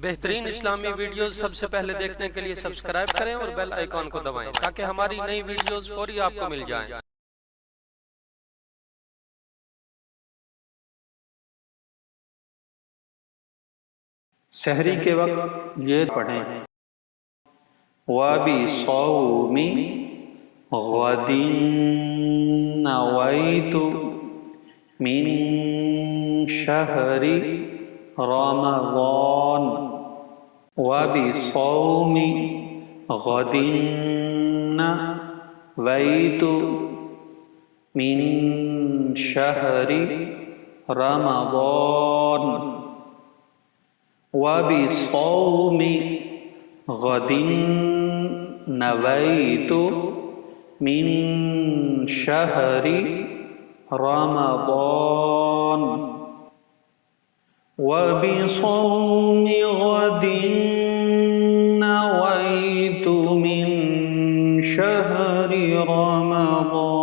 बेहतरीन इस्लामी वीडियोस सबसे पहले देखने के लिए सब्सक्राइब करें और बेल आइकॉन को दबाएं ताकि हमारी नई वीडियोस फौरी आपको मिल जाएं। सहरी के वक्त ये पढ़ें, वाबी सौमी गदिन नवैतु मिन शहरी रमज़ान। वाबी सौमी गदिन नवैतु मिन शहरी रमज़ान। वबिस्सौमि गदिन नवैतु मिन शहरी रमज़ान। वबिस्सौमि गदिन नवैतु मिन शहरी रमज़ान।